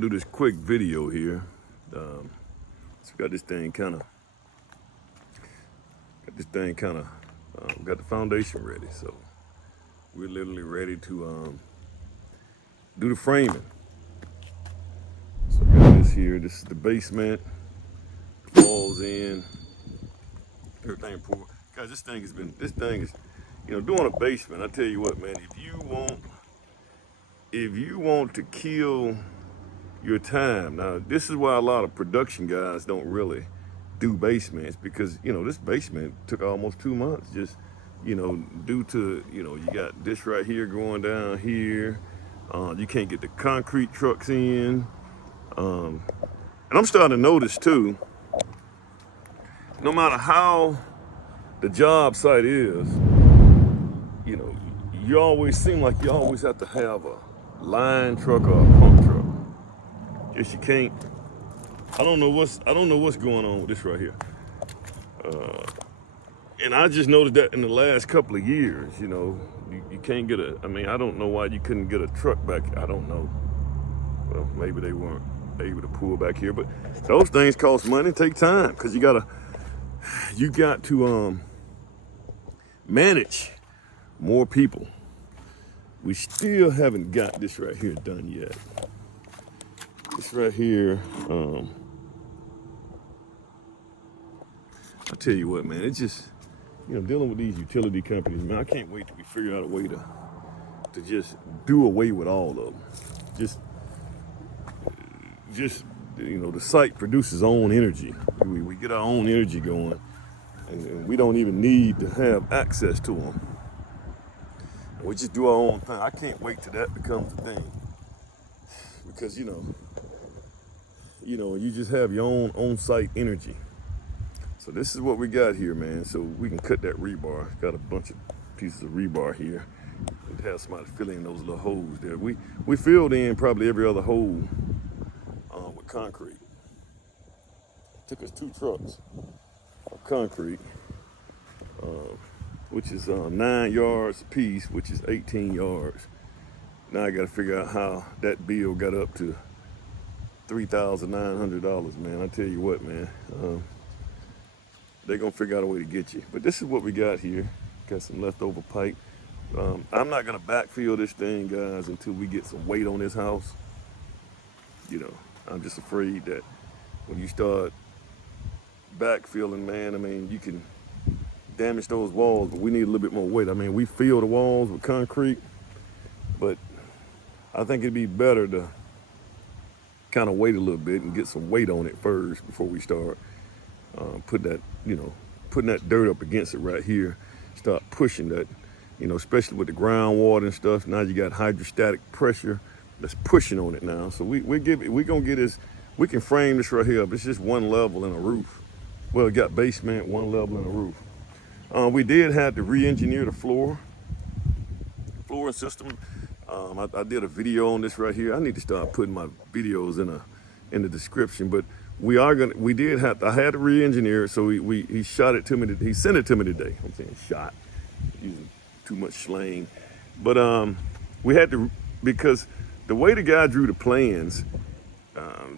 gonna do this quick video here. So got this thing kind of, got the foundation ready. So we're literally ready to do the framing. So I got this here. This is the basement. Walls in. Everything poured. Guys, this thing is, doing a basement. I tell you what, man. If you want to kill your time. Now, this is why a lot of production guys don't really do basements, because, this basement took almost 2 months just, due to, you got this right here going down here. You can't get the concrete trucks in. And I'm starting to notice too, no matter how the job site is, you always seem like you always have to have a line truck or a pump truck. Yes, you can't. I don't know what's going on with this right here. And I just noticed that in the last couple of years, you can't get I don't know why you couldn't get a truck back. I don't know. Well, maybe they weren't able to pull back here, but those things cost money, take time, because you got to manage more people. We still haven't got this right here done yet. This right here, I tell you what, man, it's just, dealing with these utility companies, man, I can't wait till we figure out a way to just do away with all of them. Just the site produces own energy. We get our own energy going, and we don't even need to have access to them. We just do our own thing. I can't wait till that becomes a thing, because you just have your own on-site energy. So this is what we got here, man. So we can cut that rebar. Got a bunch of pieces of rebar here. And have somebody fill in those little holes there. We filled in probably every other hole with concrete. It took us 2 trucks of concrete, which is 9 yards a piece, which is 18 yards. Now I got to figure out how that bill got up to $3,900, man. I tell you what, man. They're gonna figure out a way to get you. But this is what we got here. Got some leftover pipe. I'm not gonna backfill this thing, guys, until we get some weight on this house. I'm just afraid that when you start backfilling, man, you can damage those walls, but we need a little bit more weight. We fill the walls with concrete, but I think it'd be better to kind of wait a little bit and get some weight on it first before we start putting that dirt up against it right here. Start pushing that, especially with the groundwater and stuff. Now you got hydrostatic pressure that's pushing on it now. So we gonna get this. We can frame this right here up. It's just one level and a roof. Well, it got basement, one level and a roof. We did have to re-engineer the flooring system. I did a video on this right here. I need to start putting my videos in the description, but I had to re-engineer it. So he shot it to me. He sent it to me today. I'm saying shot, using too much slang. But we had to, because the way the guy drew the plans,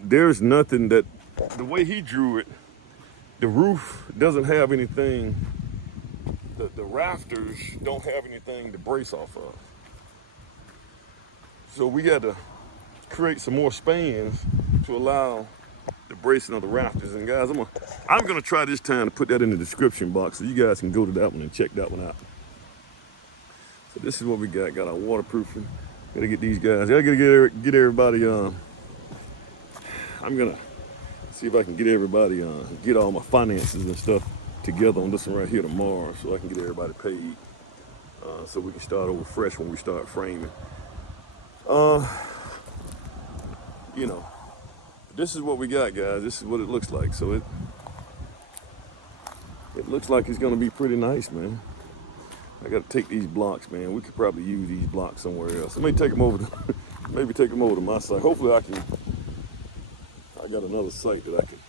there's nothing that, the way he drew it, the roof doesn't have anything, the rafters don't have anything to brace off of. So we got to create some more spans to allow the bracing of the rafters. And guys, I'm gonna try this time to put that in the description box so you guys can go to that one and check that one out. So this is what we got. Got our waterproofing. Gotta get these guys. I gotta get everybody. I'm gonna see if I can get everybody get all my finances and stuff together on this one right here tomorrow, so I can get everybody paid, so we can start over fresh when we start framing. This is what we got, guys. This is what it looks like. So it looks like it's gonna be pretty nice, man. I gotta take these blocks, man. We could probably use these blocks somewhere else. I may take them over to my site. Hopefully I got another site that I can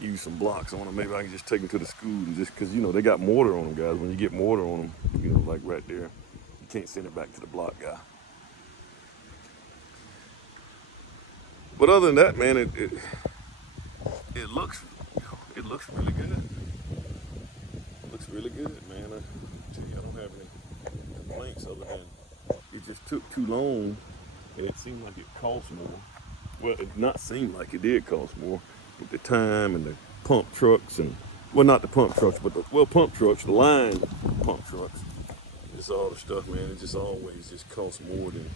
use some blocks on them. Maybe I can just take them to the school, and just because they got mortar on them, guys. When you get mortar on them, like right there, you can't send it back to the block guy. But other than that, man, it looks really good. It looks really good, man. I tell you, I don't have any complaints other than it just took too long, and it seemed like it cost more. Well, it not seemed like it did cost more with the time and the pump trucks and, well, not the pump trucks, but pump trucks, the line pump trucks. It's all the stuff, man. It just always just costs more than,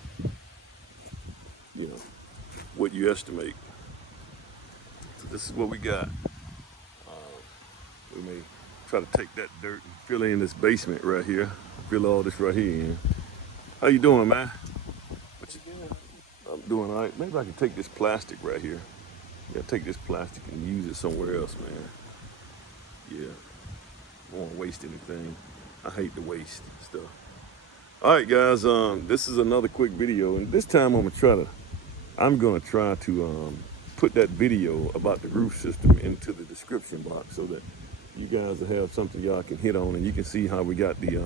you know, what you estimate. So this is what we got. We may try to take that dirt and fill in this basement right here. Fill all this right here in. How you doing, man? What you doing? I'm doing all right. Maybe I can take this plastic right here. Yeah, take this plastic and use it somewhere else, man. Yeah, I don't want to waste anything. I hate to waste stuff. All right, guys. This is another quick video, and this time I'm gonna try to put that video about the roof system into the description box so that you guys will have something y'all can hit on, and you can see how we got the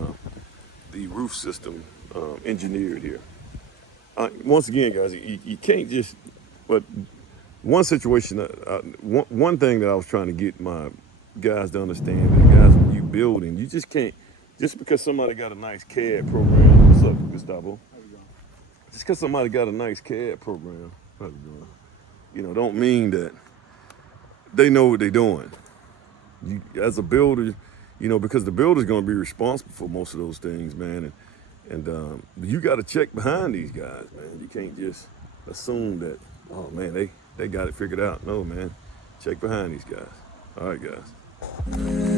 roof system engineered here. Once again, guys, you can't just. But one situation, one thing that I was trying to get my guys to understand, that guys, when you building, you just can't. Just because somebody got a nice CAD program, what's up, Gustavo? How you doing? Just because somebody got a nice CAD program, how you doing? You know, don't mean that they know what they're doing. You, as a builder, you know, because the builder's going to be responsible for most of those things, man. And you got to check behind these guys, man. You can't just assume that, oh, man, they got it figured out. No, man. Check behind these guys. All right, guys.